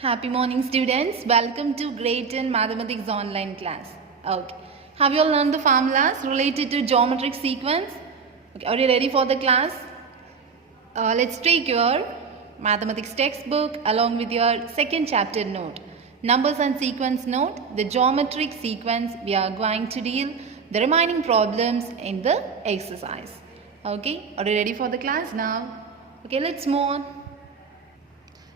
Happy morning, students. Welcome to Grade 10 Mathematics online class. Okay. Have you all learned the formulas related to geometric sequence? Okay. Are you ready for the class? Let's take your mathematics textbook along with your second chapter note. Numbers and sequence note. The geometric sequence we are going to deal the remaining problems in the exercise. Okay. Are you ready for the class now? Okay. Let's move on.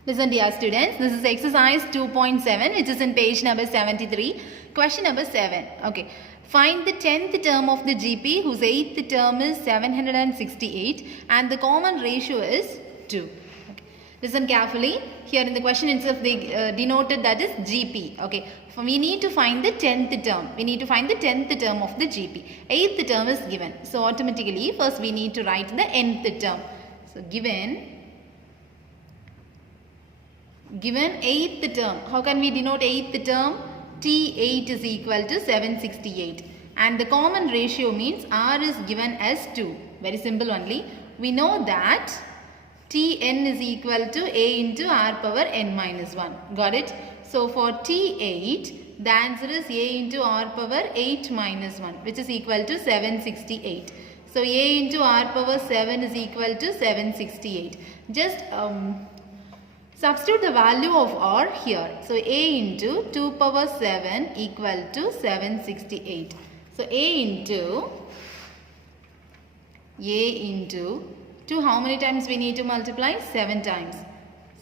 Listen dear students, this is exercise 2.7 which is in page number 73. Question number 7. Okay. Find the 10th term of the GP whose 8th term is 768 and the common ratio is 2. Okay. Listen carefully. Here in the question itself they denoted that is GP. Okay. We need to find the 10th term. We need to find the 10th term of the GP. 8th term is given. So automatically first we need to write the nth term. So given 8th term. How can we denote 8th term? T8 is equal to 768. And the common ratio means R is given as 2. Very simple only. We know that Tn is equal to A into R power n minus 1. Got it? So for T8, the answer is A into R power 8 minus 1, which is equal to 768. So A into R power 7 is equal to 768. Just substitute the value of R here. So A into 2 power 7 equal to 768. So A into 2, how many times we need to multiply? 7 times.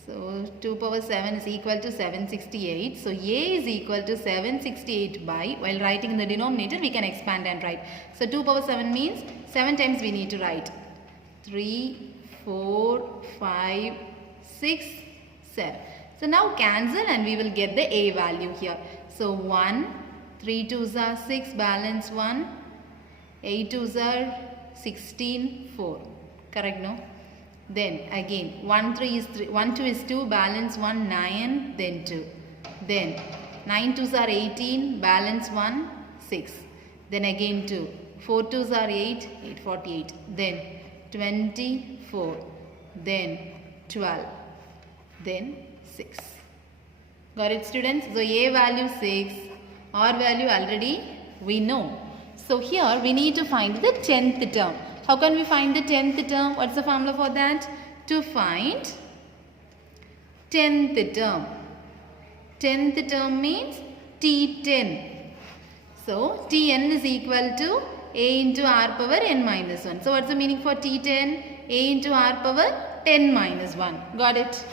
So 2 power 7 is equal to 768. So A is equal to 768 by, while writing in the denominator we can expand and write. So 2 power 7 means 7 times we need to write. 3, 4, 5, 6, 7. So now cancel and we will get the A value here. So 1, 3 2s are 6, balance 1, 8 2s are 16, 4. Correct, no? Then again 1 2 is 2, balance 1, 9, then 2. Then 9 2s are 18, balance 1, 6. Then again 2. 4 2s are 8, 48. Then 24. Then 12. Then 6. Got it, students? So A value 6, R value already we know. So here we need to find the 10th term. How can we find the 10th term? What's the formula for that? To find 10th term. 10th term means T10. So Tn is equal to A into R power n minus 1. So what's the meaning for T10? A into R power 10 minus 1. Got it?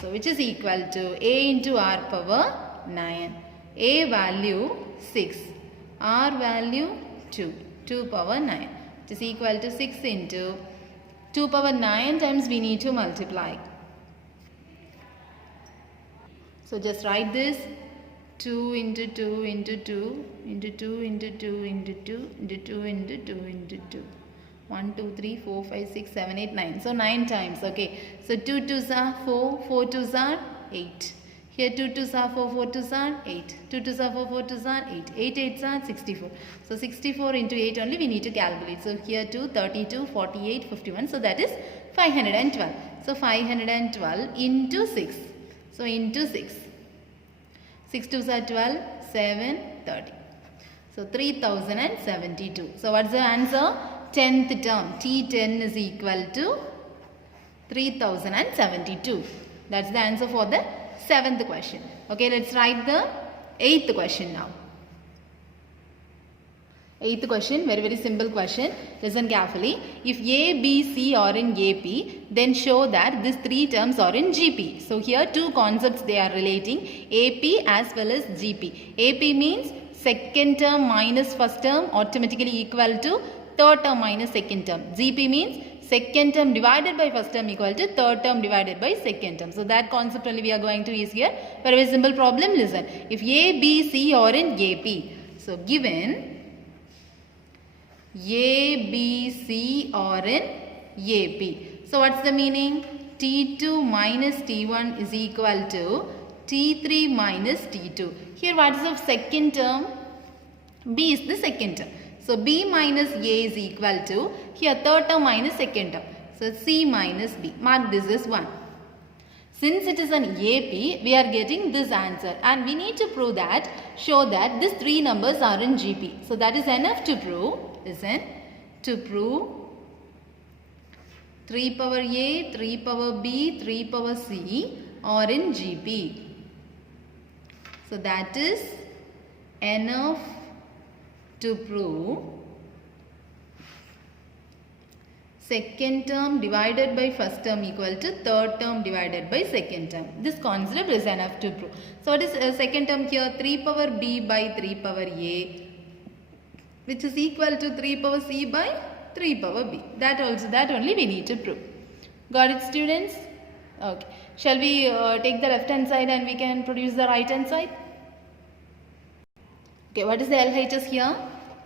So which is equal to A into R power 9. A value 6. R value 2. 2 power 9. Which is equal to 6 into 2 power 9 times we need to multiply. So just write this. 2 into 2 into 2 into 2 into 2 into 2 into 2 into 2 into 2. 1, 2, 3, 4, 5, 6, 7, 8, 9. So 9 times. Okay. So 2 2s are 4, 4 2s are 8. Here 2 2s are 4, 4 2s are 8. 2 2s are 4, 4 2s are 8. 8 8s are 64. So 64 into 8 only we need to calculate. So here 2, 32, 48, 51. So that is 512. So 512 into 6. So into 6. 6 2s are 12, 7, 30. So 3072. So what's the answer? 10th term. T10 is equal to 3072. That's the answer for the 7th question. Okay, let's write the 8th question now. 8th question, very simple question. Listen carefully. If A, B, C are in AP, then show that these 3 terms are in GP. So here 2 concepts they are relating, AP as well as GP. AP means second term minus first term automatically equal to third term minus second term. GP means second term divided by first term equal to third term divided by second term. So that concept only we are going to use here. Very simple problem. Listen. If A, B, C are in AP. So given A, B, C are in AP. So what's the meaning? T2 minus T1 is equal to T3 minus T2. Here what is the second term? B is the second term. So B minus A is equal to, here third term minus second term. So C minus B. Mark this as 1. Since it is an AP, we are getting this answer and we need to prove that, show that these three numbers are in GP. So that is enough to prove, listen, to prove 3 power A, 3 power B, 3 power C are in GP. So that is enough to prove second term divided by first term equal to third term divided by second term. This concept is enough to prove. So what is second term here? 3 power B by 3 power A, which is equal to 3 power C by 3 power B. That only we need to prove. Got it, students? Okay. Shall we take the left hand side and we can produce the right hand side? Okay, what is the LHS here?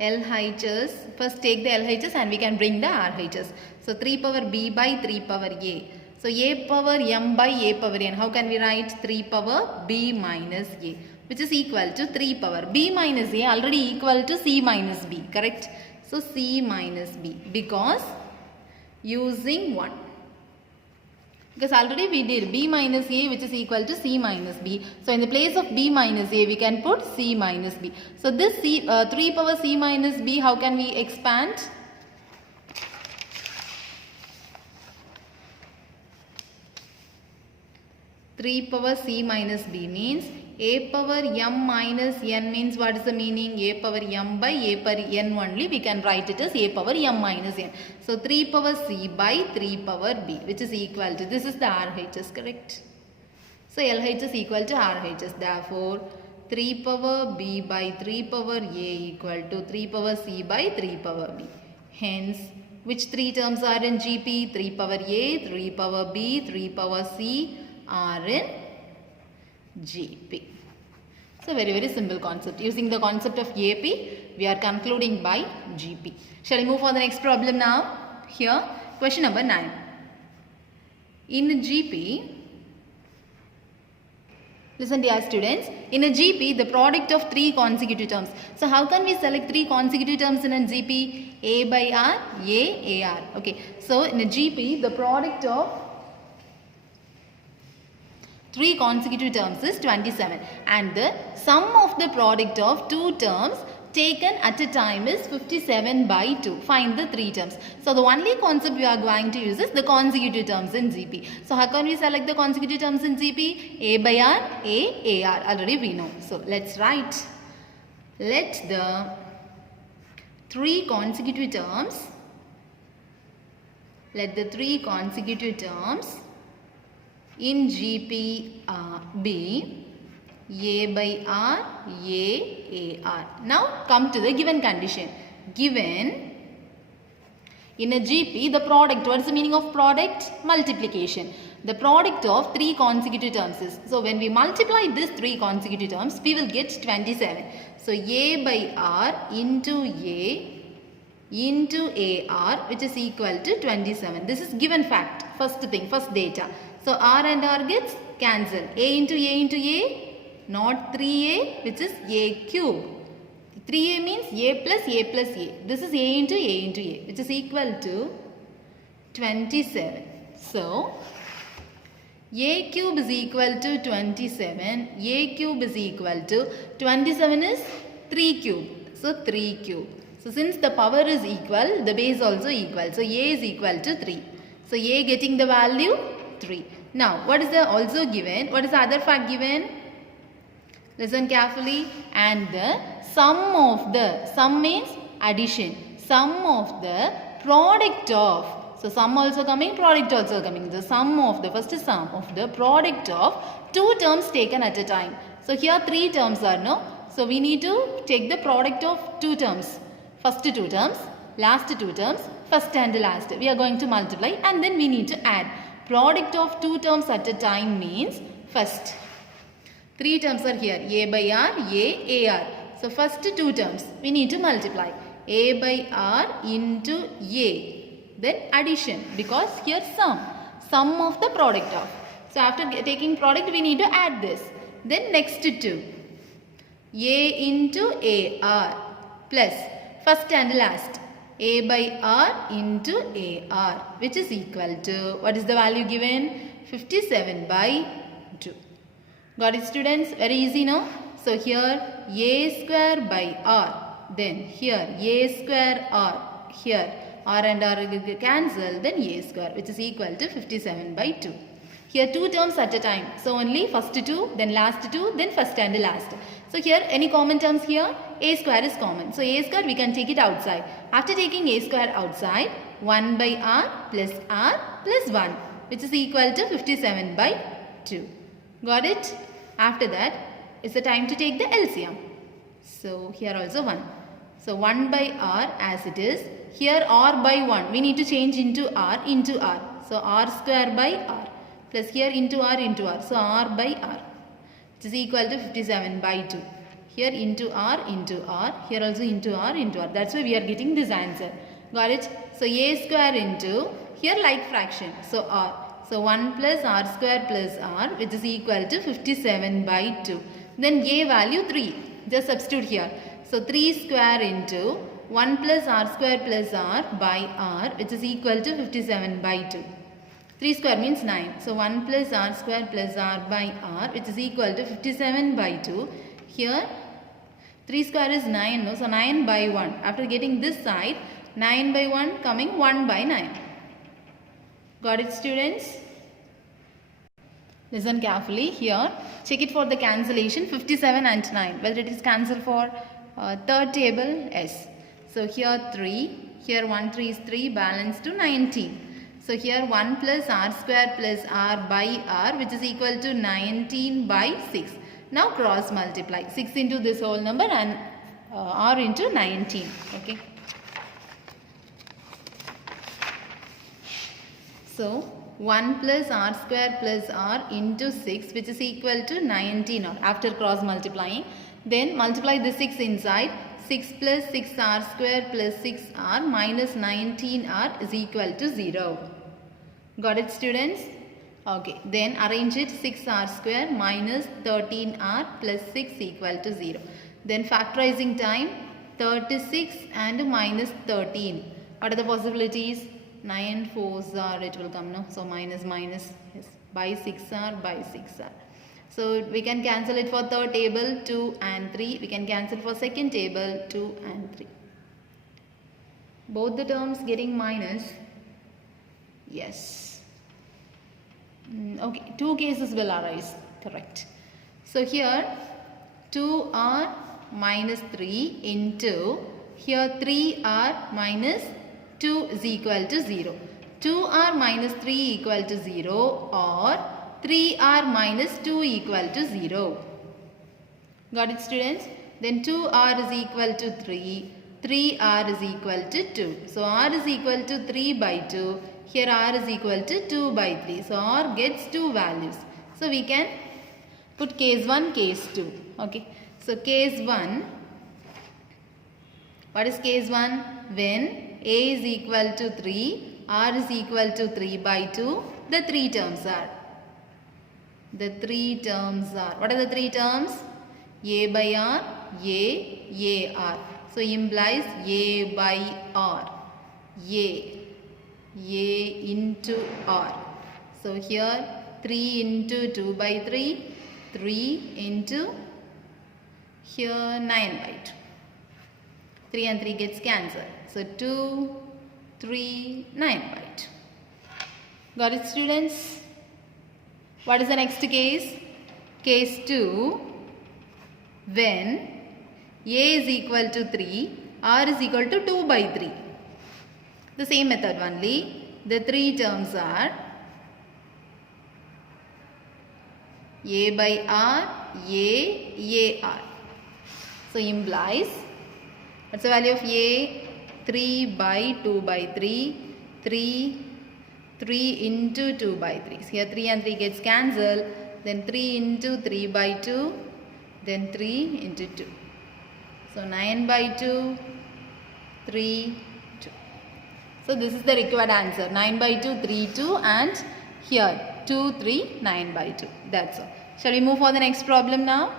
LHS, first take the LHS and we can bring the RHS. So 3 power B by 3 power A. So A power M by A power N. How can we write? 3 power B minus A, which is equal to 3 power B minus A already equal to C minus B, correct? So C minus B, because using 1. Because already we did B minus A, which is equal to C minus B. So in the place of B minus A, we can put C minus B. So this 3 power C minus B, how can we expand? Three power C minus B means A power M minus N means what is the meaning? A power M by A power N only. We can write it as A power M minus N. So 3 power C by 3 power B, which is equal to, this is the RHS, correct? So LHS is equal to RHS. Therefore 3 power B by 3 power A equal to 3 power C by 3 power B. Hence, which three terms are in GP? 3 power A, 3 power B, 3 power C are in GP. So very simple concept. Using the concept of AP, we are concluding by GP. Shall we move on the next problem now? Here, question number 9. In GP, listen dear students, in a GP, the product of 3 consecutive terms. So how can we select 3 consecutive terms in a GP? A by R, A, AR. Okay. So in a GP, the product of 3 consecutive terms is 27 and the sum of the product of 2 terms taken at a time is 57 by 2. Find the 3 terms. So the only concept we are going to use is the consecutive terms in GP. So how can we select the consecutive terms in GP? A by R, A, AR. Already we know. So let's write. Let the 3 consecutive terms, in GP be A by R, A, AR. Now come to the given condition. Given in a GP, the product, what is the meaning of product? Multiplication. The product of 3 consecutive terms is, so when we multiply these 3 consecutive terms, we will get 27. So A by R into A into AR, which is equal to 27. This is given fact. First thing, first data. So R and R gets cancelled. A into A, not 3A, which is A cube. 3A means A plus A. This is A into A, which is equal to 27. So A cube is equal to 27. A cube is equal to 27 is 3 cube. So 3 cube. So since the power is equal, the base also equal. So A is equal to 3. So A getting the value 3. Now what is the also given? What is the other fact given? Listen carefully. And the sum means addition. Sum of the product of. So sum also coming, product also coming. The sum of the, first sum of the product of 2 terms taken at a time. So here 3 terms are no. So we need to take the product of 2 terms. First 2 terms, last 2 terms, first and last. We are going to multiply and then we need to add. Product of 2 terms at a time means first 3 terms are here. A by R, A, AR. So first 2 terms we need to multiply. A by R into A. Then addition, because here sum of the product of. So after taking product we need to add this. Then next 2. A into AR plus first and last. A by R into AR, which is equal to, what is the value given? 57 by 2. Got it, students? Very easy, no? So here a square by r. Then here a square r. Here r and r cancel. Then a square, which is equal to 57 by 2. Here two terms at a time. So only first two, then last two, then first and last. So here any common terms here? A square is common. So a square we can take it outside. After taking a square outside, 1 by r plus 1, which is equal to 57 by 2. Got it? After that, it's the time to take the LCM. So here also 1. So 1 by r as it is. Here r by 1. We need to change into r. So r square by r. Plus here into r. So r by r. Which is equal to 57 by 2. Here into r. Here also into r. That's why we are getting this answer. Got it? So a square into, here like fraction. So r. So 1 plus r square plus r, which is equal to 57 by 2. Then a value 3. Just substitute here. So 3 square into 1 plus r square plus r by r, which is equal to 57 by 2. 3 square means 9. So 1 plus r square plus r by r, which is equal to 57 by 2. Here 3 square is 9. No? So 9 by 1. After getting this side, 9 by 1 coming 1 by 9. Got it, students? Listen carefully here. Check it for the cancellation 57 and 9. Whether it is cancelled for third table, yes. So here 3. Here 1 3 is 3. Balance to 19. So here 1 plus r square plus r by r, which is equal to 19 by 6. Now cross multiply. 6 into this whole number and r into 19. Okay. So 1 plus r square plus r into 6, which is equal to 19 after cross multiplying. Then multiply the 6 inside. 6 plus 6r square plus 6r minus 19r is equal to 0. Got it, students? Okay. Then arrange it. 6r square minus 13r plus 6 equal to 0. Then factorizing time 36 and minus 13. What are the possibilities? 9 4s are, it will come, no? So minus, yes, by 6r by 6r. So we can cancel it for third table 2 and 3. We can cancel for second table 2 and 3. Both the terms getting minus. Yes. Okay, two cases will arise. Correct. So here 2r minus 3 into here 3r minus 2 is equal to 0. 2r minus 3 equal to 0 or 3r minus 2 equal to 0. Got it, students? Then 2r is equal to 3. 3r is equal to 2. So r is equal to 3 by 2. Here r is equal to 2 by 3. So r gets 2 values. So we can put case 1, case 2. Okay. So case 1. What is case 1? When a is equal to 3, r is equal to 3 by 2, the three terms are. What are the three terms? A by r, a r. So implies a by r. A into r. So here 3 into 2 by 3, 3 into here 9 by 2. 3 and 3 gets cancelled. So 2, 3, 9 by 2. Got it, students? What is the next case? Case 2. When a is equal to 3, r is equal to 2 by 3. The same method only. The three terms are a by r, a r. So implies, what's the value of a? 3 by 2 by 3, 3 into 2 by 3. So here 3 and 3 gets cancelled. Then 3 into 3 by 2, then 3 into 2. So 9 by 2, 3, 2. So this is the required answer. 9 by 2, 3, 2 and here 2, 3, 9 by 2. That's all. Shall we move for the next problem now?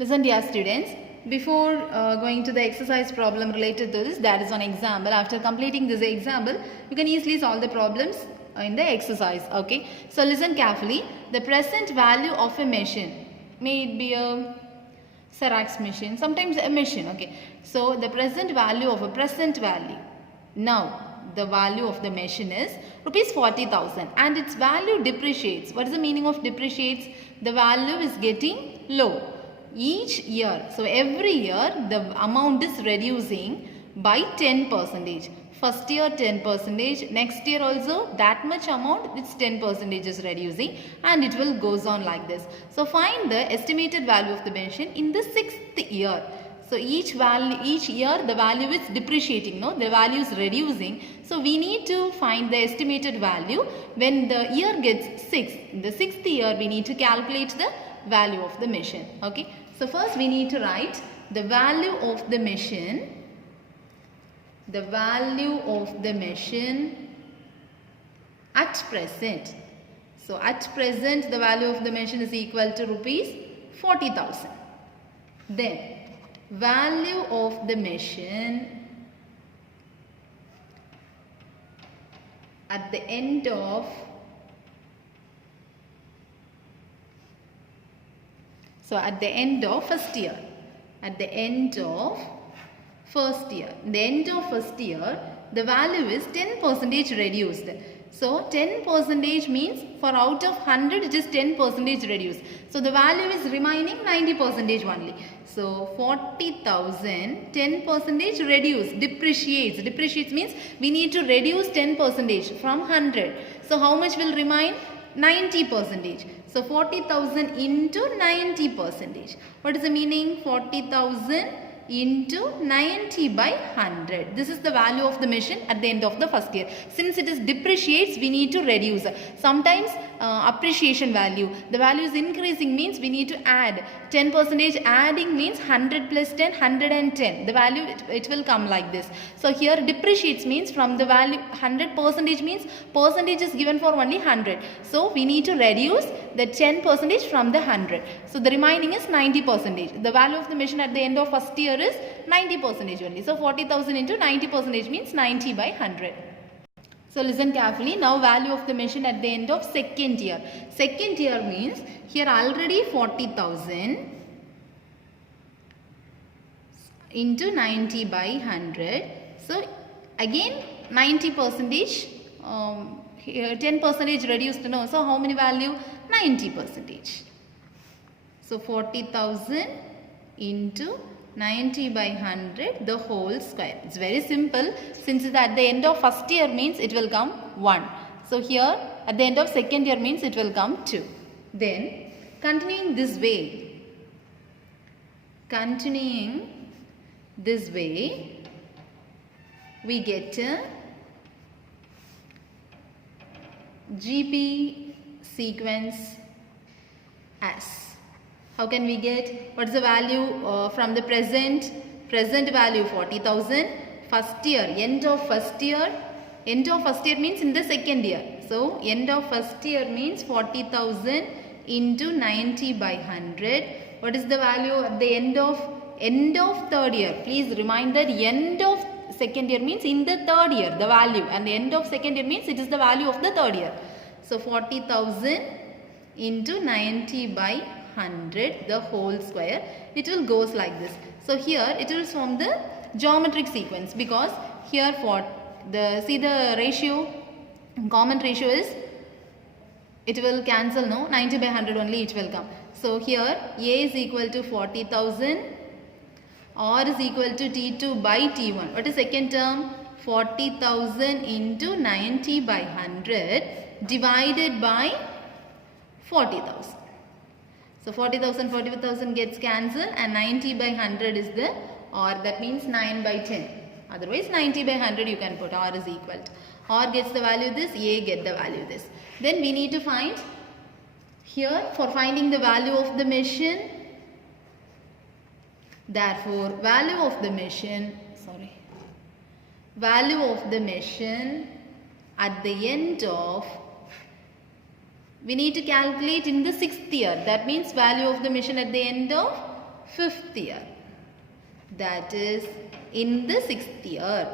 Listen, dear students. Before going to the exercise problem related to this, that is one example. After completing this example, you can easily solve the problems in the exercise. Okay, so listen carefully. The present value of a machine, may it be a Xerox machine, sometimes a machine. Okay, so the present value of a present value. Now the value of the machine is rupees 40,000 and its value depreciates. What is the meaning of depreciates? The value is getting low each year. So every year the amount is reducing by 10%. First year 10%, next year also that much amount, it's 10% is reducing, and it will goes on like this. So find the estimated value of the machine in the 6th year. So each year the value is depreciating, no, the value is reducing. So we need to find the estimated value when the year gets 6. In the 6th year we need to calculate the value of the machine. Okay, so first we need to write the value of the machine. The value of the machine at present. So at present the value of the machine is equal to rupees 40,000. Then value of the machine at the end of first year. At the end of first year. The end of first year, the value is 10% reduced. So 10% means for out of 100 it is 10% reduced. So the value is remaining 90% only. So 40,000, 10% reduced, depreciates. Depreciates means we need to reduce 10% from 100. So how much will remain? 90%. So 40,000 into 90%. What is the meaning? 40,000 into 90 by 100. This is the value of the machine at the end of the first year. Since it is depreciates, we need to reduce. Sometimes appreciation value, the value is increasing means we need to add 10%. Adding means 100 plus 10, 110. The value it will come like this. So here depreciates means from the value 100% means percentage is given for only 100. So we need to reduce the 10% from the 100. So the remaining is 90%. The value of the machine at the end of first year is 90% only. So 40,000 into 90% means 90 by 100. So listen carefully. Now value of the machine at the end of second year. Second year means here already 40,000 into 90 by 100. So again 90%, here 10% reduced. No, so how many value? 90%. So 40,000 into 90 by 100 the whole square. It's very simple. Since it's at the end of first year means it will come 1. So here at the end of second year means it will come 2. Then continuing this way, we get a GP sequence as. How can we get? What is the value from the present? Present value 40,000. First year, end of first year. End of first year means in the second year. So end of first year means 40,000 into 90 by 100. What is the value at the end of third year? Please remind that end of second year means in the third year the value, and the end of second year means it is the value of the third year. So 40,000 into 90 by 100 the whole square. It will goes like this. So here it will form the geometric sequence, because here for the ratio, common ratio is, it will cancel, no, 90 by 100 only it will come. So here A is equal to 40,000, R is equal to T2 by T1. What is second term? 40,000 into 90 by 100 divided by 40,000. So 40,000 gets cancelled, and 90 by 100 is the R, that means 9 by 10. Otherwise 90 by 100 you can put, R is equal to. R gets the value this, A get the value this. Then we need to find here, for finding the value of the machine, therefore value of the machine at the end of, we need to calculate in the 6th year. That means value of the machine at the end of 5th year. That is in the 6th year.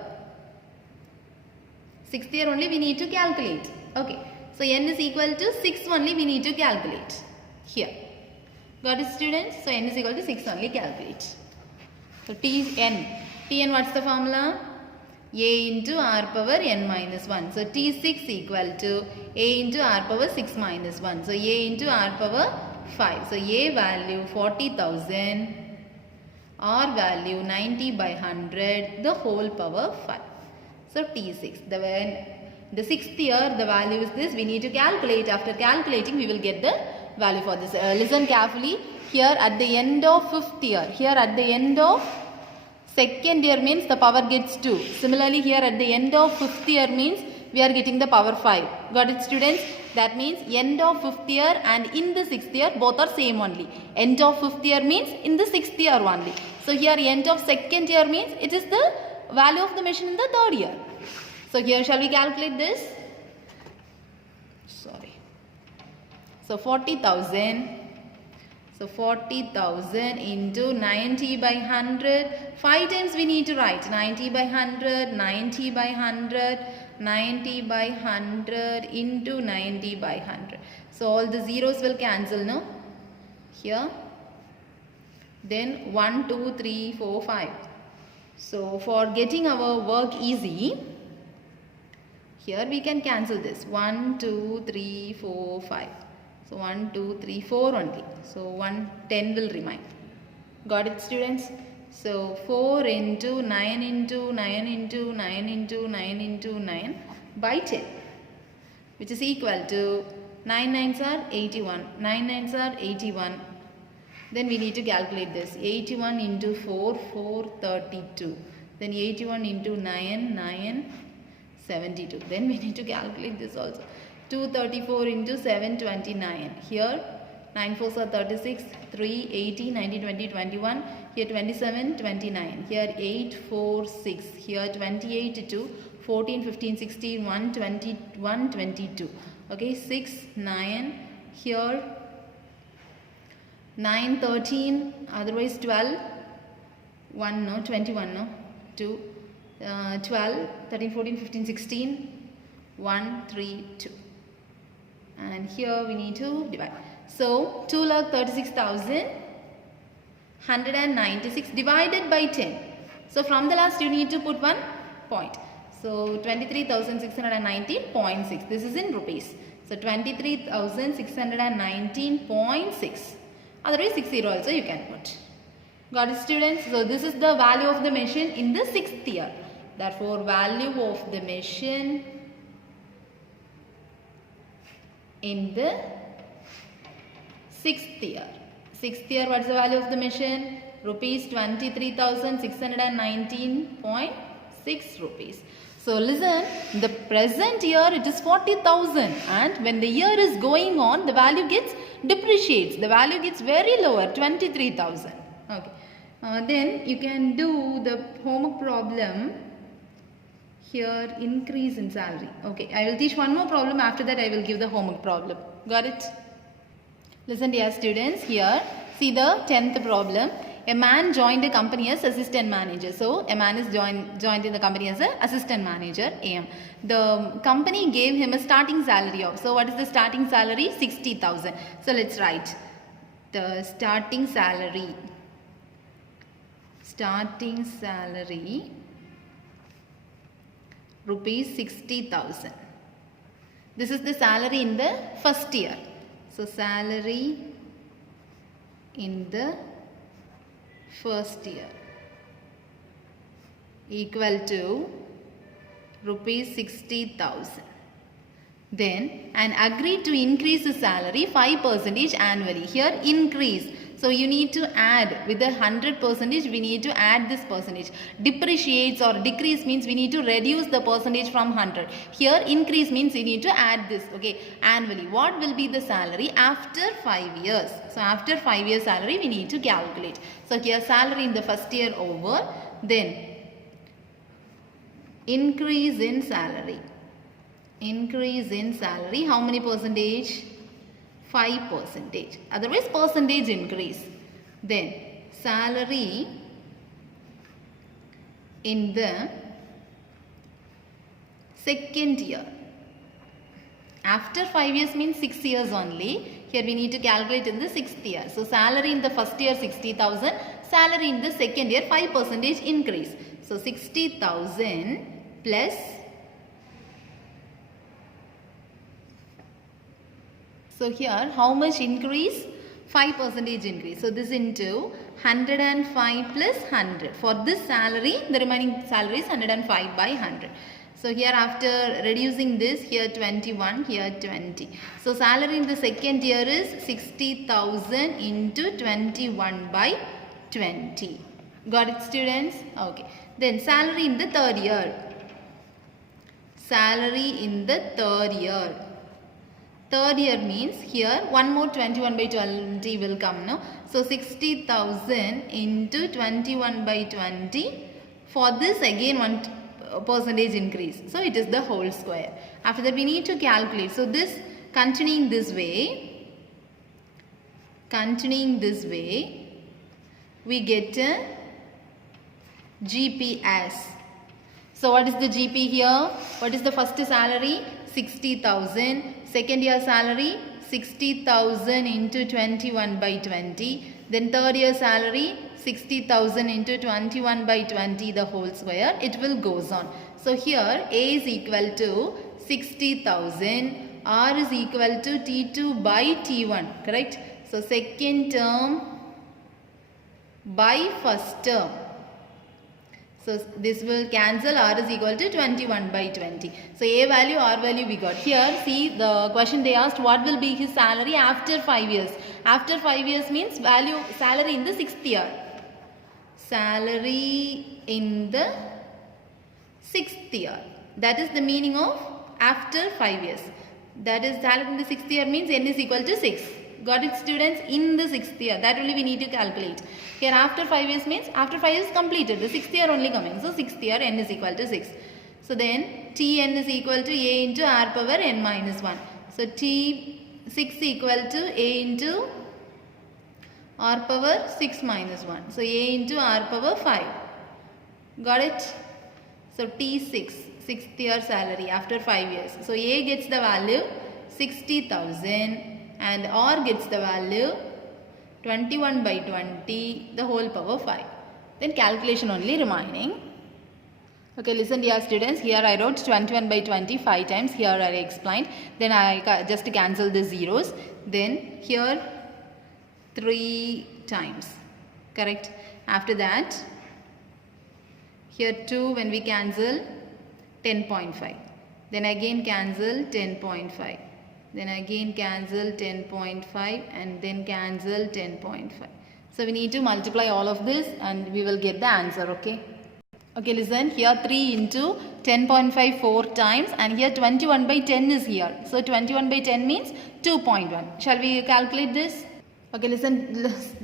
6th year only we need to calculate. Okay, so n is equal to 6 only we need to calculate here. Got it, students? So n is equal to 6 only calculate. So Tn what's the formula? A into r power n minus 1. So T6 equal to A into r power 6 minus 1. So A into r power 5. So A value 40,000, R value 90 by 100, the whole power 5. So T6. The sixth year the value is this. We need to calculate. After calculating we will get the value for this. Listen carefully. Here at the end of fifth year. Here at the end of second year means the power gets 2. Similarly here at the end of fifth year means we are getting the power 5. Got it, students? That means end of fifth year and in the sixth year both are same only. End of fifth year means in the sixth year only. So here end of second year means it is the value of the machine in the third year. So here shall we calculate this? Sorry. So 40,000. So 40,000 into 90 by 100. 5 times we need to write. 90 by 100, 90 by 100, 90 by 100 into 90 by 100. So all the zeros will cancel, no? Here. Then 1, 2, 3, 4, 5. So for getting our work easy, here we can cancel this. 1, 2, 3, 4, 5. So 1, 2, 3, 4 only. So 10 will remain. Got it, students? So 4 into 9 into 9 into 9 into 9 into 9 by 10, which is equal to 9 nines are 81. 9 nines are 81. Then we need to calculate this. 81 into 4, 432. Then 81 into 9, 9, 72. Then we need to calculate this also. 234 into 729. Here 9 4s are 36, 3, 80, 90, 20, 21. Here 27, 29. Here 8, 4, 6. Here 28, 2, 14, 15, 16, 1, 20, 1, 22. Okay, 6, 9. Here 9, 13. Otherwise 12. 1, no, 21, no. 2, 12, 13, 14, 15, 16. 1, 3, 2. And here we need to divide. So 2,36,196 divided by 10. So from the last you need to put one point. So 23,619.6. This is in rupees. So 23,619.6. Otherwise 60 also you can put. Got it, students? So this is the value of the machine in the sixth year. Therefore value of the machine in the sixth year. Sixth year, what is the value of the machine? Rupees 23,619.6 rupees. So listen, in the present year it is 40,000 and when the year is going on the value gets depreciates. The value gets very lower, 23,000. Okay. Then you can do the homework problem. Here increase in salary. Okay, I will teach one more problem. After that I will give the homework problem. Got it? Listen, dear students. Here see the 10th problem. A man joined a company as assistant manager. So a man is joined in the company as an assistant manager, AM. The company gave him a starting salary of. So what is the starting salary? 60,000. So let's write the starting salary. Starting salary rupees 60,000. This is the salary in the first year. So salary in the first year equal to rupees 60,000. Then and agreed to increase the salary 5% annually. Here increase. So you need to add with the 100%, we need to add this percentage. Depreciates or decrease means we need to reduce the percentage from 100. Here increase means we need to add this, okay, annually. What will be the salary after 5 years? So after 5 years salary we need to calculate. So here salary in the first year over, then increase in salary. Increase in salary, how many percentage? 5%. Otherwise percentage increase. Then salary in the second year. After 5 years means 6 years only. Here we need to calculate in the 6th year. So salary in the first year 60,000, salary in the second year 5% increase. So 60,000 plus, so here how much increase? 5% increase. So this into 105 plus 100. For this salary, the remaining salary is 105 by 100. So here after reducing this, here 21, here 20. So salary in the second year is 60,000 into 21 by 20. Got it, students? Okay. Then salary in the third year. Salary in the third year. Third year means here one more 21 by 20 will come now. So 60,000 into 21 by 20. For this again 1% increase. So it is the whole square. After that we need to calculate. So this continuing this way, we get a GPS. So what is the GP here? What is the first salary? 60,000. Second year salary 60,000 into 21 by 20. Then third year salary 60,000 into 21 by 20 the whole square. It will goes on. So here A is equal to 60,000. R is equal to T2 by T1. Correct? So second term by first term. So this will cancel. R is equal to 21 by 20. So A value, R value we got. Here see the question they asked, what will be his salary after 5 years. After 5 years means value salary in the 6th year. Salary in the 6th year. That is the meaning of after 5 years. That is salary in the 6th year means N is equal to 6. Got it, students? In the 6th year. That only we need to calculate. Here after 5 years means after 5 years completed. The 6th year only coming. So 6th year N is equal to 6. So then Tn is equal to A into R power N minus 1. So T6 equal to A into R power 6 minus 1. So A into R power 5. Got it? So T6, 6th year salary after 5 years. So A gets the value 60,000 and R gets the value 21 by 20 the whole power 5. Then calculation only remaining. Okay, listen dear students, here I wrote 21 by 20 5 times. Here I explained. Then I just cancel the zeros. Then here 3 times. Correct? After that, here 2 when we cancel 10.5. Then again cancel 10.5. Then again cancel 10.5 and then cancel 10.5. So we need to multiply all of this and we will get the answer. Okay. Okay, listen, here 3 into 10.5 4 times and here 21 by 10 is here. So 21 by 10 means 2.1. Shall we calculate this? Okay, listen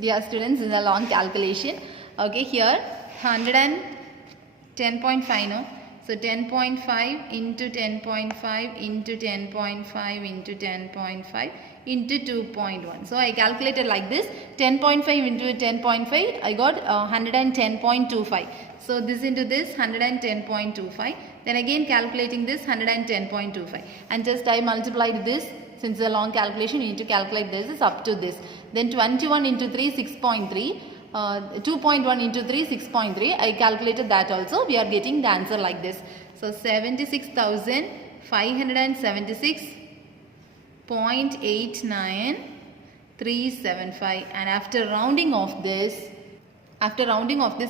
dear students, this is a long calculation. Okay, here 110.5 no. So 10.5 into 10.5 into 10.5 into 10.5 into 2.1. So I calculated like this. 10.5 into 10.5 I got 110.25. So this into this 110.25. Then again calculating this 110.25. And just I multiplied this. Since it's a long calculation, you need to calculate this is up to this. Then 21 into 3 6.3. 2.1 into 3 6.3. I calculated that also. We are getting the answer like this. So 76,576.89375. And after rounding off this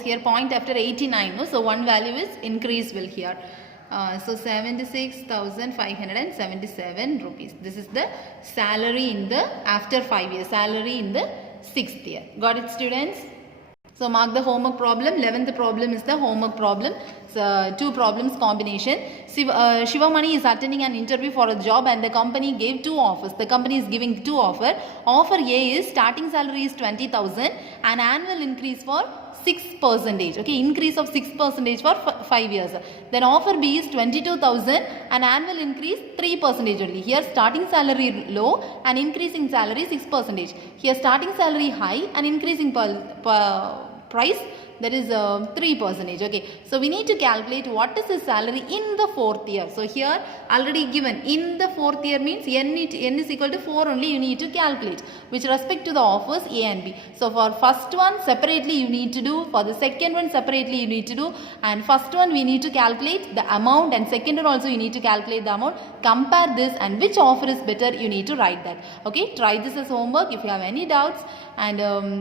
here point after 89. No? So one value is increase will here. So 76,577 rupees. This is the salary in the after 5 years. Salary in the 6th year. Got it, students? So mark the homework problem. 11th problem is the homework problem. So 2 problems combination. Shivamani is attending an interview for a job and the company gave 2 offers. The company is giving 2 offers. Offer A is starting salary is 20,000 and annual increase for 6%. Okay, increase of 6% for 5 years. Then offer B is 22,000 and annual increase 3% only. Here starting salary low and increasing salary 6%. Here starting salary high and increasing price that is 3%. Okay, so we need to calculate what is his salary in the 4th year. So here already given in the 4th year means n is equal to 4 only you need to calculate with respect to the offers A and B. So for first one separately you need to do, for the second one separately you need to do, and first one we need to calculate the amount and second one also you need to calculate the amount. Compare this and which offer is better you need to write that. Okay, try this as homework if you have any doubts, and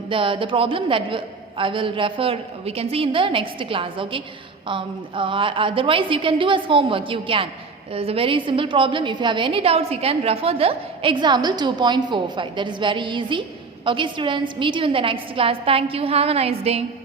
the problem that I will refer, we can see in the next class. Okay, otherwise you can do as homework, you can. It's a very simple problem. If you have any doubts you can refer the example 2.45. That is very easy. Okay students, meet you in the next class. Thank you. Have a nice day.